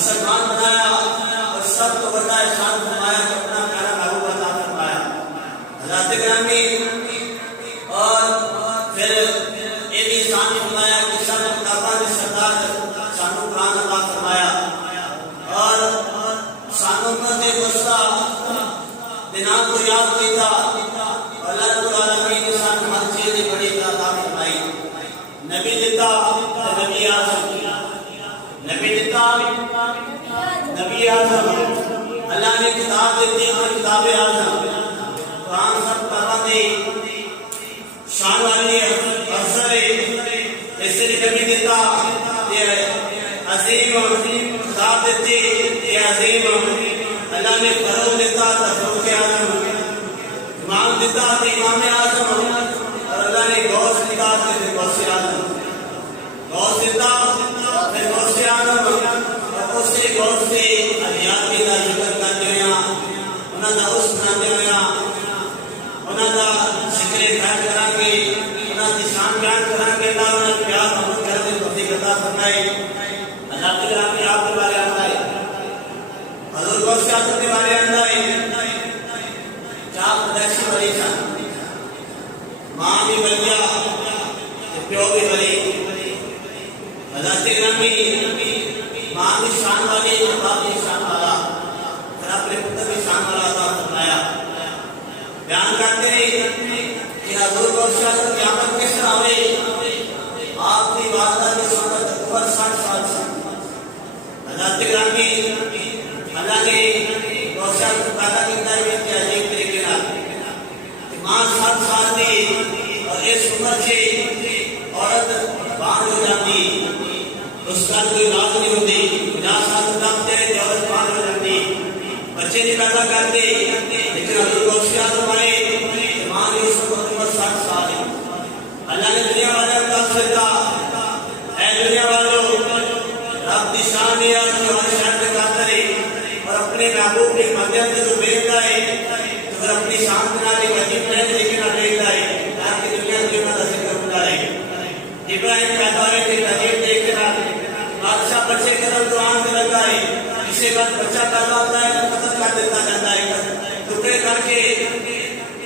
مسلمان بنایا اور سب کو بڑا احسان فرمایا کہ اپنا پیارا محبوب عطا فرمایا۔ حضرات گرامی، اور پھر یہ بھی احسان فرمایا کہ سب کتاباں نے سردار سانو قرآن عطا فرمایا اور سانو نے گزشتہ دنوں کو یاد کیا۔ اللہ رب العالمین نے سانو ہر چیز کی بڑی عطا فرمائی۔ نبی دیتا نبی اعظم، نبی دیتا نبی اعظم، اللہ نے کتاب دیتی اور کتاب اعظم قرآن سب کتاباں دی شان والی افضل ہے۔ اس لیے نبی دیتا یہ عظیم کتاب دیتی، یہ عظیم اللہ نے فروغ دیتا فروغ اعظم، امام دیتا امام اعظم، اور اللہ نے غوث دیتا غوث اعظم، غوث دیتا پھر غوث اعظم، اور اس سے غوث سے الیاتی کا ذکر کرتے ہوئے انہوں کا اس بناتے ہوئے انہوں کا ذکر خیر کریں گے، انہوں کی شان بیان کریں گے۔ اللہ انہوں پیار محبت کرنے توفیق عطا فرمائے۔ اللہ کے گرامی آپ کے بارے آتا ہے، حضور غوث اعظم کے بارے آتا ہے، چار قریشی ولی سن، ماں بھی ولیہ پیو بھی ولی۔ حضرت گرامی، ماں بھی شان والی، باپ بھی شان والا، پھر اپنے پتر بھی شان والا عطا فرمایا۔ بیان کرتے ہیں کہ حضور غوث اعظم قیامت کس طرح ہوئی۔ آپ کی والدہ کی عمر عمر 60 سال سے۔ حضرت گرامی، اللہ نے غوث اعظم پیدا کیا ہے کہ عجیب طریقے سے ماں 60 سال کی اور اس عمر سے عورت باندھ ہو جاتی، اس کا کوئی علاج نہیں ہوتی، 50 سال تک ہے جو عورت باندھ ہو جاتی، بچے نہیں پیدا کرتے۔ لیکن حضور غوث اعظم آئے، ماں کی اس وقت عمر 60 سال ہے۔ اللہ نے دنیا والے کا دیتا، اے دنیا والوں، رب کی شان ہے جو ہر شان میں قادر ہے، اور اپنے محبوب کے مدد سے جو بیٹھتا ہے تو پھر اپنی شان بنا کے عجیب نئے طریقے سے بیٹھتا ہے تاکہ دنیا کی مدد سے کرتا رہے۔ ابراہیم پیدا ہوئے تھے عجیب طریقے سے، بادشاہ بچے قدم قرآن میں لگا ہے، اس کے بعد بچہ پیدا ہوتا ہے تو قتل کر دیتا جاتا ہے، ٹکڑے کر کے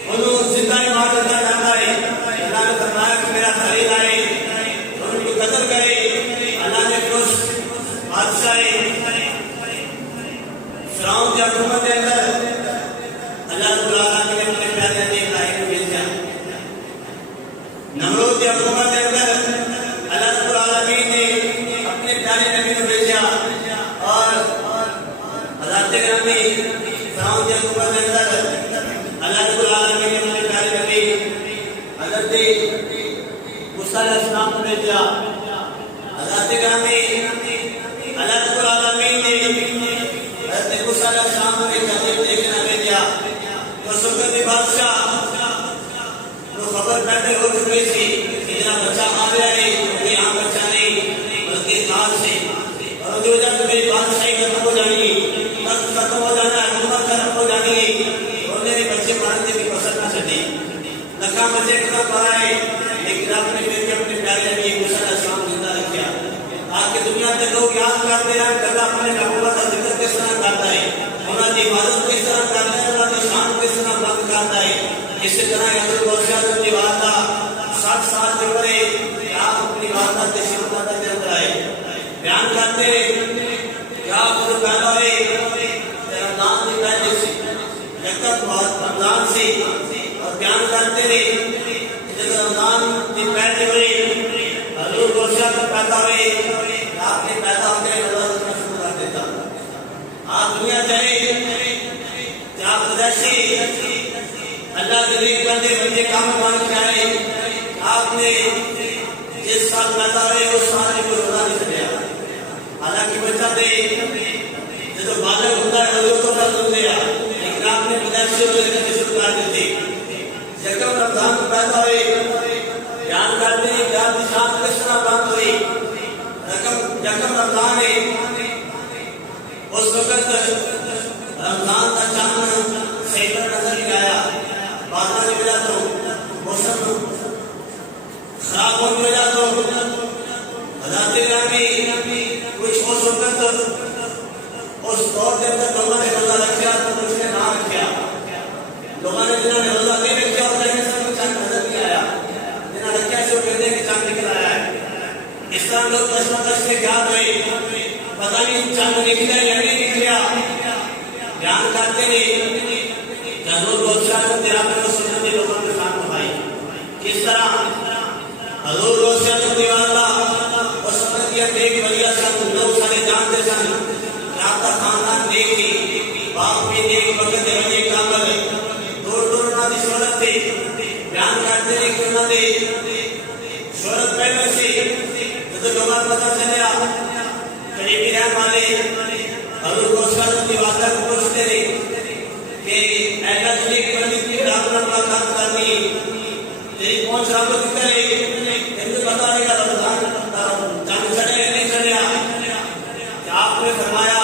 انہوں زندہ مار دیتا جاتا ہے۔ اللہ نے فرمایا کہ میرا خلیل آئے، ان کو قتل کرے۔ اللہ نے پھر اس بادشاہ فرعون کی حکومت کے اندر اللہ رب العالمین نے اپنے پیارے نبی ابراہیم کو بھیجا۔ نمرود کی حکومت کے اندر اللہ رب العالمین نے اپنے پیارے نبی کو بھیجا، اور حضرت گرامی فرعون کی حکومت کے اندر اللہ رب العالمین نے اپنے پیارے نبی حضرت موسیٰ علیہ السلام کو بھیجا۔ حضرت گرامی اللہ رب العالمین نے حضرت موسیٰ علیہ السلام کو دیکھنا بھیجا۔ اس وقت بھی بادشاہ کو خبر پیدا ہو چکی تھی کہ جناب بچہ آ گیا ہے، کیونکہ یہاں بچہ نہیں بلکہ خاص سے، اور اس کی وجہ سے میری بادشاہی ختم ہو جانی، تخت ختم ہو جانا، حکومت ختم ہو جانی ہے۔ انہوں نے بچے مارنے کی پسند نہ چلی، لکھا بچے ختم پائے، لیکن آپ نے پھر اپنے پیارے نبی موسیٰ علیہ السلام زندہ رکھا تاکہ دنیا کے لوگ یاد کرتے رہیں کہ اللہ اپنے محبوبہ کا ذکر کس طرح کرتا ہے، انہوں کی عبادت کس طرح کرتا ہے، انہوں کی شان کس طرح بلند کرتا ہے۔ اسی طرح حضرت غوث اعظم کی والدہ 60 سال کے بڑے آپ اپنی والدہ کے شہادت کے اندر آئے، بیان کرتے کہ آپ جو پیدا ہوئے رمضان کی پہلے سے، یکم رمضان سے، اور بیان کرتے رہے جب رمضان کی پہلے ہوئے حضور غوث اعظم پیدا ہوئے، آپ نے پیدا ہو کے روزہ رکھنا شروع کر دیتا۔ آپ دنیا چاہے کہ آپ قریشی اللہ کے نیک بندے بندے کام مان کے آئے، آپ نے جس سال پیدا ہوئے اس سال میں کوئی روزہ نہیں چھڑیا، حالانکہ بچہ دے جب بالغ ہوتا ہے حضور کو فضل دیا، لیکن آپ نے قریشی روزے رکھنے شروع کر دیتے۔ یکم رمضان کو پیدا ہوئے، بیان کرتے ہیں کہ آپ کی شان کس طرح بند ہوئی۔ یکم رمضان ہے، اس وقت رمضان کا چاند صحیح پر نظر نہیں آیا، بادل کی وجہ تو موسم خراب ہونے کی وجہ تو حضرت گرامی کچھ اس وقت چند نکلے لڑی نکلیا بیان کرتے نہیں حضور روشن تیرا پر سنت لوگوں کے ساتھ بھائی کس طرح حضور روشن دیوالا اور سنت یہ دیکھ بلیا سن لوگ سارے جانتے سن راتا خاندان دیکھی باپ بھی دیکھ بکتے بجے کامل دور دور نہ دی شہرت تھی بیان کرتے نہیں کہ انہوں نے شہرت پہلے سے تو لوگوں پتہ چلیا قریبی رہن والے حضور روشن دیوالا کو پوچھتے نہیں کہ ایسا تجھے کہ بندی کی رابطہ کا کام کرنی تیری کون سا رابطہ کرے ہندو بتا رہے گا رمضان چند چڑھے نہیں چڑھیا کہ آپ نے فرمایا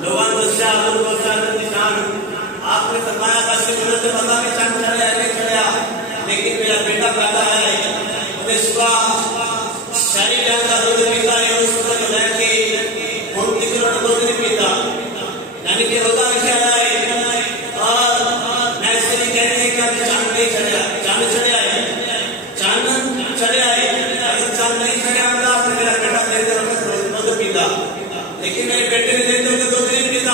لوگوں دسیا حضور روشن نشان آپ نے فرمایا بس جنت بتا کہ چند چڑھیا نہیں چڑھیا لیکن میرا بیٹا پیدا ہے انہیں صبح شہری جانتا دودھ پیتا ہے اس کو جو ہے کہ ہم تکروں نے دودھ نہیں پیتا یعنی کہ روزہ رکھا ہے لیکن میرے بیٹے نے دیتے ہوئے دو دن پیتا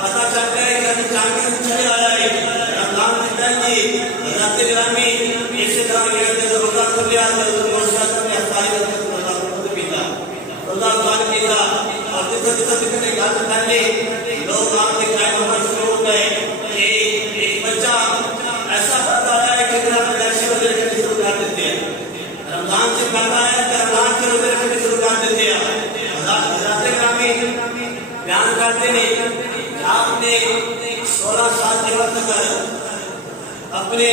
پتا چلتا ہے کہ ابھی چاند چلے آیا ہے رمضان پیتا ہے جی حضرت گرامی اسی طرح یہ جو روزہ کر لیا روزہ کر لیا ساری روزہ خود پیتا روزہ خود پیتا اور جتنے گھر پہلے لوگ آپ کے قائم ہونا شروع ہو گئے کہ ایک بچہ ایسا پڑتا ہے کہ اتنا پیدائشی روزے رکھنے شروع کر دیتے ہیں رمضان سے پڑھتا ہے کہ رمضان کے روزے رکھنے شروع کر دیتے ہیں حضرت گرامی بیان کرتے ہیں آپ نے 16 سال کے وقت تک اپنے